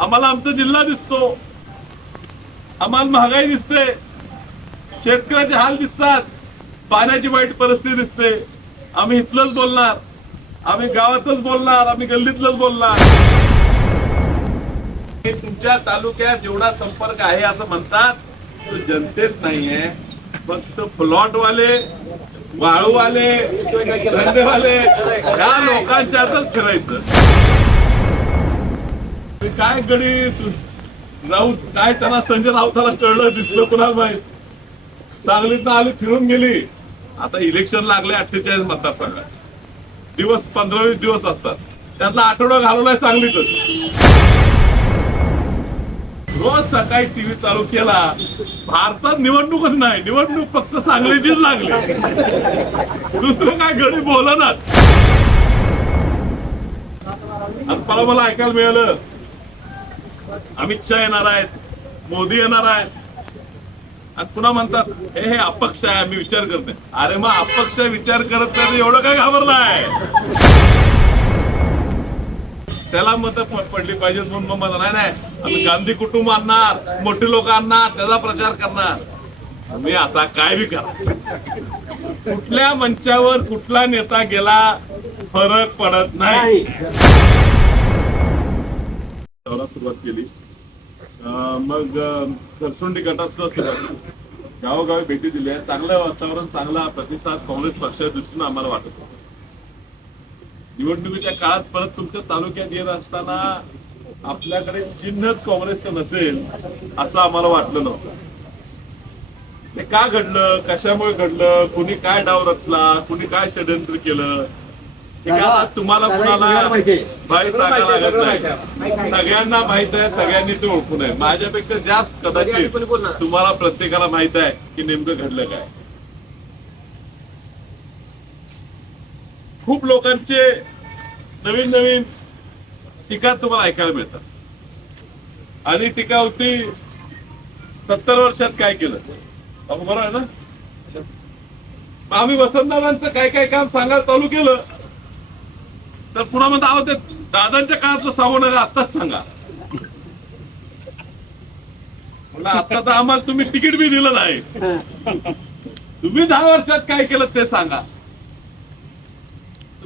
आम्हाला आमचा जिल्हा दिसतो. आम्हाला महागाई दिसते. शेतकऱ्याचे हाल दिसतात. पाण्याची वाईट परिस्थिती दिसते. आम्ही इथलंच बोलणार. आम्ही गावातच बोलणार. आम्ही गल्लीतलंच बोलणार. तुमच्या तालुक्यात जेवढा संपर्क आहे असं म्हणतात. तो जनतेत नाहीये. फक्त प्लॉटवाले वाळूवाले धंदेवाले या लोकांच्या फिरायचं. काय गडी सु- राऊत काय त्यांना संजय राऊताला कळलं दिसलं कुणाला माहीत? सांगलीत आली फिरून गेली. आता इलेक्शन लागले अठ्ठेचाळीस मतदारसंघात. दिवस पंधरा वीस दिवस असतात. त्यातला आठवडा घालवलाय सांगलीतच. रोज सकाळी टीव्ही चालू केला. भारतात निवडणूकच नाही. निवडणूक फक्त सांगलीचीच लागली. दुसरं काय घरी बोलनाच. आज मला मला ऐकायला मिळालं. अमित शहा येणार आहेत मोदी येणार आहेत. आणि पुन्हा म्हणतात हे हे अपक्ष आहे मी विचार करते अरे मग अपक्ष विचार करत नाही तर एवढं काय घाबरलाय? त्याला मत पडली पाहिजे म्हणून मग मला नाही नाही आम्ही गांधी कुटुंब आणणार मोठी लोक आणणार त्याचा प्रचार करणार. मी आता काय बी करा. कुठल्या मंचावर कुठला नेता गेला फरक पडत नाही. दौरा सुरुवात केली. मग अं, खरसुंडी गटात सुद्धा सुरुवात. गावोगावी भेटी दिल्या. चांगलं वातावरण चांगला प्रतिसाद काँग्रेस पक्षाच्या दृष्टीनं आम्हाला वाटत होता. निवडणुकीच्या काळात परत तुमच्या तालुक्यात येत असताना आपल्याकडे चिन्हच काँग्रेसचं नसेल असं आम्हाला वाटलं नव्हतं. ते का घडलं? कशामुळे घडलं? कुणी काय डाव रचला? कुणी काय षडयंत्र केलं? तुम्हाला कुणाला बाई सांगायला लागत नाही. सगळ्यांना माहीत आहे सगळ्यांनी ते ओळखून आहे माझ्यापेक्षा जास्त कदाचित तुम्हाला प्रत्येकाला माहीत आहे की नेमकं घडलं काय. खूप लोकांचे नवीन नवीन टीका तुम्हाला ऐकायला मिळतात. आधी टीका होती सत्तर वर्षात काय केलं? बरोबर आहे ना? आम्ही वसंतदादांचं काय काय काम सांगायला चालू केलं तर पुन्हा म्हणता अहो ते दादांच्या काळातलं सांगू नका आत्ताच सांगा. आता तर आम्हाला तुम्ही तिकीट बी दिलं नाही. तुम्ही दहा वर्षात काय केलं ते सांगा.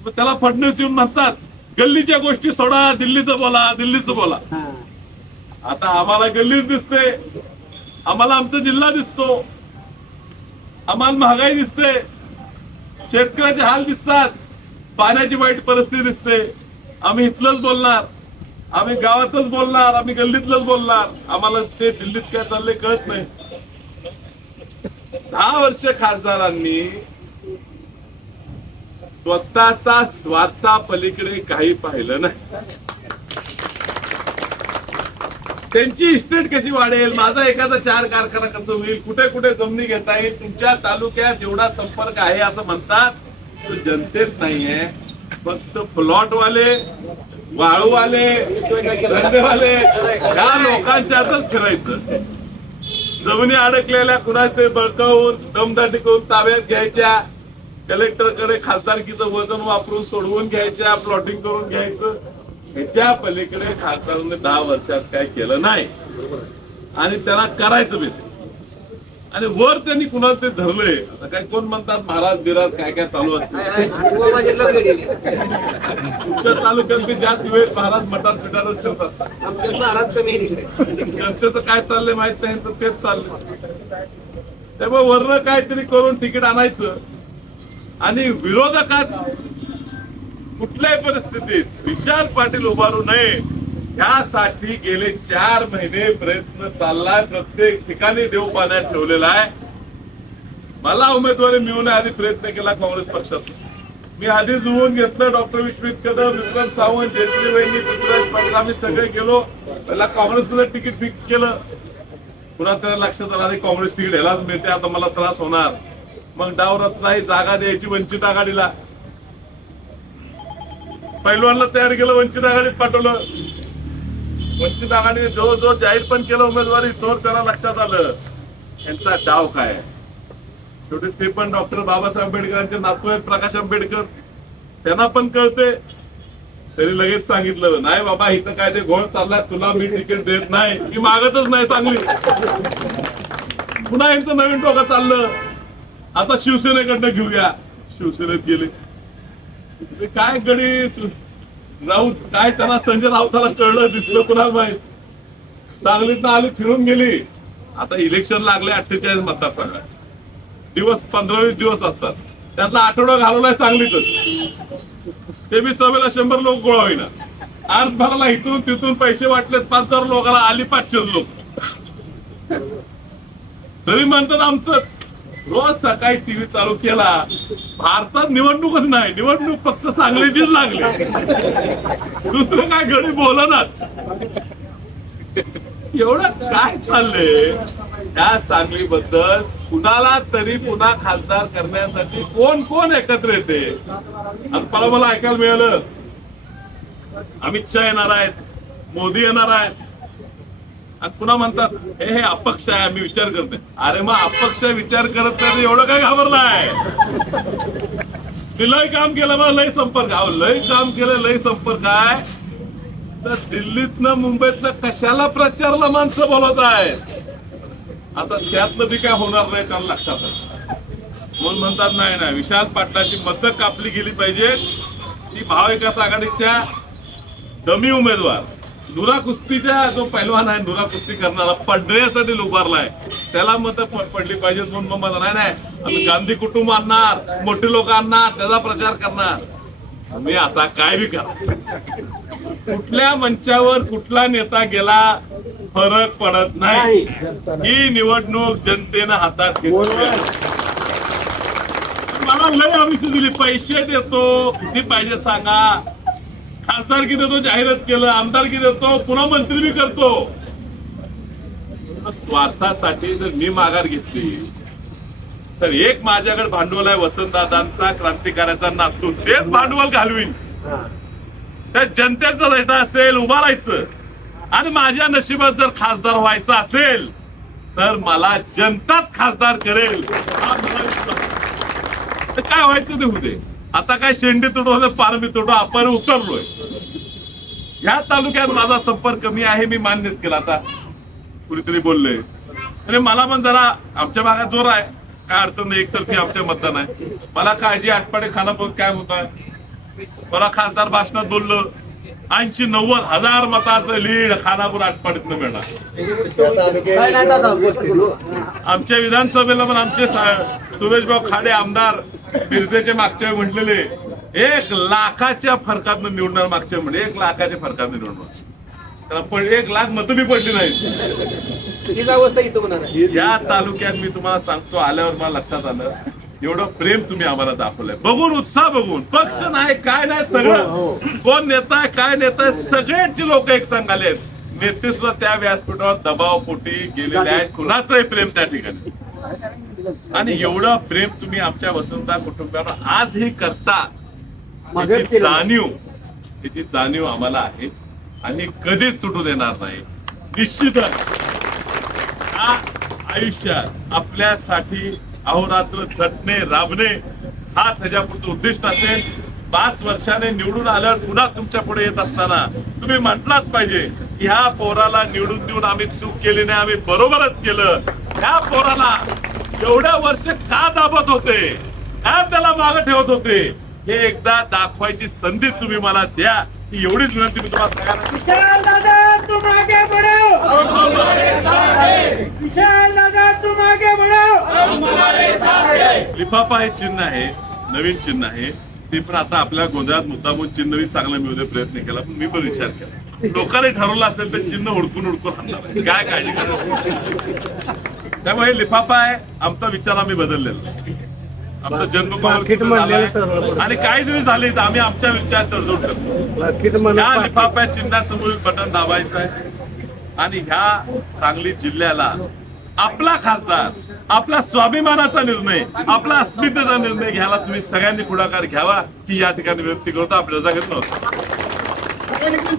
त्याला फडणवीस येऊन म्हणतात गल्लीच्या गोष्टी सोडा दिल्लीचं बोला दिल्लीचं बोला. आता आम्हाला गल्लीच दिसते आम्हाला आमचा जिल्हा दिसतो आम्हाला महागाई दिसते शेतकऱ्याचे हाल दिसतात पाण्याची वाईट परिस्थिती दिसते. आम्ही इथलंच बोलणार. आम्ही गावातच बोलणार. आम्ही गल्लीतलंच बोलणार. आम्हाला ते दिल्लीत काय चाललंय कळत नाही. दहा वर्ष खासदारांनी स्वतःचा स्वार्था पलीकडे काही पाहिलं नाही. त्यांची इस्टेट कशी वाढेल? माझा एखादा चार कारखाना कसं होईल? कुठे कुठे जमिनी घेता येईल? तुमच्या तालुक्यात जेवढा संपर्क आहे असं म्हणतात. तो जनतेत नाहीये फक्त प्लॉटवाले वाळूवाले धंदेवाले या लोकांच्या फिरायचं. जमिनी अडकलेल्या कुणाचे बळकावून दमदाटी करून ताब्यात घ्यायच्या कलेक्टरकडे खासदारकीचं वजन वापरून सोडवून घ्यायच्या प्लॉटिंग करून घ्यायचं. ह्याच्या पलीकडे खासदारांनी दहा वर्षात काय केलं नाही. आणि त्याला करायचं बी आणि वर त्यांनी कुणाला ते धरले आता काय कोण म्हणतात महाराज बिराज काय काय चालू असते? तालुक्यात जास्त वेळ महाराज मठात पिठारच करत असतात. जनतेचं काय चाललंय माहीत नाही तर तेच चाललंय. त्यामुळे वरनं काहीतरी करून तिकीट आणायचं. आणि विरोधकात कुठल्याही परिस्थितीत विशाल पाटील उभारू नये. ह्यासाठी गेले चार महिने प्रयत्न चाललाय प्रत्येक ठिकाणी देव पाण्यात ठेवलेला आहे. मला उमेदवारी मिळून आधी प्रयत्न केला काँग्रेस पक्षाचा मी आधी जुळवून घेतलं डॉक्टर विश्वित कदम विक्रम सावंत जयश्री वहिनी पृथ्वीराज पाटील आम्ही सगळे गेलो. पहिला काँग्रेसमध्ये तिकीट फिक्स केलं. पुन्हा त्याला लक्षात आलं काँग्रेस तिकीट ह्यालाच मिळते आता मला त्रास होणार. मग डावरच नाही जागा द्यायची वंचित आघाडीला. पैलवानला तयार केलं वंचित आघाडीत पाठवलं. वंचित आघाडीने जो जाहीर पण केलं उमेदवारी तोर त्याला लक्षात आलं. यांचा डाव काय? शेवटी ते पण डॉक्टर बाबासाहेब आंबेडकरांचे नातू आहेत प्रकाश आंबेडकर. त्यांना पण कळते त्यांनी लगेच सांगितलं नाही बाबा इथं काय ते घोळ चाललाय तुला मी तिकीट देत नाही. मी मागतच नाही सांगली. पुन्हा यांचं नवीन डोकं चाललं. आता शिवसेनेकडनं घेऊया. शिवसेनेत गेले. काय गडी राऊत काय त्यांना संजय राऊताला कळलं दिसलं कुणाला माहीत? सांगलीत आली फिरून गेली. आता इलेक्शन लागले अठ्ठेचाळीस मतदारसंघात. दिवस पंधरा वीस दिवस असतात. त्यातला आठवडा घालवलाय सांगलीतच. ते बी सभेला शंभर लोक गोळा होईना. आज भराला इथून तिथून पैसे वाटले पाच हजार लोकांना आली पाचशेच लोक. तरी म्हणतात आमचंच. रोज सकाळी टीव्ही चालू केला भारतात निवडणूकच नाही निवडणूक फक्त सांगलीचीच लागली. दुसरं काय घडी बोलनाच. एवढं काय चाललंय? त्या सांगलीबद्दल कुणाला तरी पुन्हा खासदार करण्यासाठी कोण कोण एकत्र येते? आज मला मला ऐकायला मिळालं. अमित शहा येणार आहेत मोदी येणार आहेत. पुन्हा म्हणतात हे हे अपक्ष आहे मी विचार करते अरे मग अपक्ष विचार करत नाही एवढं काय घाबरलाय? मी लय काम केलं मग लय संपर्क. अहो लय काम केलं लय संपर्क आहे. तर दिल्लीतनं मुंबईतनं कशाला प्रचारला माणसं बोलत आहेत? आता त्यातनं बी काय होणार नाही कारण लक्षात म्हणून म्हणतात नाही नाही विशाल पाटलाची मतं कापली गेली पाहिजे ती महाविकास आघाडीच्या दमी उमेदवार. नुरा कुस्तीच्या जो पैलवान आहे नुरा कुस्ती करणारा पडण्यासाठी उभारलाय त्याला मत पडली पाहिजेत म्हणून मग म्हणतात, नाही नाही आम्ही गांधी कुटुंब आणणार मोठी लोक आणणार त्याचा प्रचार करणार. मी आता काय बी करा. कुठल्या मंचावर कुठला नेता गेला फरक पडत नाही. ही निवडणूक जनतेनं हातात घेतली आहे. मला लय आयुष्य दिली पैसे देतो. किती पाहिजे सांगा. खासदारकी देतो जाहीरच केलं आमदारकी देतो पुन्हा मंत्री बी करतो. स्वार्थासाठी जर मी माघार घेतली तर एक माझ्याकडे भांडवल आहे वसंतदादांचा क्रांतिकाराचा नातू तेच भांडवल घालवीन. त्या जनतेचा रेटा असेल उभा राहायचं. आणि माझ्या नशिबात जर खासदार व्हायचं असेल तर मला जनताच खासदार करेल. काय व्हायचं ते होऊ दे. आता काय शेंडी तुटो पारमी तुडव आपण उतरलोय. ह्या तालुक्यात माझा संपर्क कमी आहे मी मान्यच केला. आता कुणीतरी बोलले. आणि मला पण जरा आमच्या भागात जोर आहे. काय अडचण नाही एकतर्फी आमच्या मतदान आहे. मला काळजी आठपाडे पण काय होत आहे? मला खासदार भाषणात बोललं. ऐंशी नव्वद हजार मताचं लीड खानापूर आठपाडीतनं मिळणार. आमच्या विधानसभेला पण आमचे सुरेशभाऊ खाडे आमदार बिरदेचे मागच्या म्हटलेले एक लाखाच्या फरकातनं निवडणार मागच्या म्हणजे एक लाखाच्या फरकातनं निवडणार. त्याला पण एक लाख मतं बी पडली नाही. या तालुक्यात मी तुम्हाला सांगतो आल्यावर मला लक्षात आलं. एवढं प्रेम तुम्ही आम्हाला दाखवलंय. बघून उत्साह बघून. पक्ष नाही काय नाही सगळं कोण नेता आहे काय नेता आहे सगळ्यांची लोक एक आहेत. नेते सुद्धा त्या व्यासपीठावर दबाव पोटी गेलेले आहेत. कुणाचंही प्रेम त्या ठिकाणी. आणि एवढं प्रेम तुम्ही आमच्या वसंता कुटुंबावर आजही करता मागे याची. जाणीव याची जाणीव आम्हाला आहे. आणि कधीच तुटू देणार नाही. निश्चितच. आयुष्यात आपल्यासाठी अहोरात्र झटणे राबणे हाच ह्याच्यापुढचं उद्दिष्ट असेल. पाच वर्षाने निवडून आल्यावर पुन्हा तुमच्यापुढे येत असताना तुम्ही म्हटलाच पाहिजे की ह्या पोराला निवडून देऊन आम्ही चूक केली नाही आम्ही बरोबरच केलं. ह्या पोराला एवढ्या वर्ष का दाबत होते? का त्याला मागे ठेवत होते? हे एकदा दाखवायची संधी तुम्ही मला द्या. ही एवढीच विनंती मी तुम्हाला तयार आहे. विशाल दादा तुम आगे बढ़ो विशाल नगर तुम आगे बढ़ो लिफाफा हे चिन्ह आहे नवीन चिन्ह आहे. ते पण आता आपल्या गोंधळात मुद्दामून चिन्ह बी चांगलं दे प्रयत्न केला पण मी पण विचार केला. लोकांनी ठरवलं असेल तर चिन्ह हुडकून हुडकून आणणार आहे. काय काळजी त्यामुळे लिफाफा आहे आमचा विचार आम्ही बदललेला आमचा जन्म. आणि काही जरी झाले तर आम्ही आमच्या विचार तडजोड करतो या लिफाफ्या चिन्हासमोर बटन दाबायचं आहे. आणि ह्या सांगली जिल्ह्याला आपला खासदार आपला स्वाभिमानाचा निर्णय आपला अस्मितेचा निर्णय घ्यायला तुम्ही सगळ्यांनी पुढाकार घ्यावा ही या ठिकाणी विनंती करतो. आपल्या जागेत नव्हतं.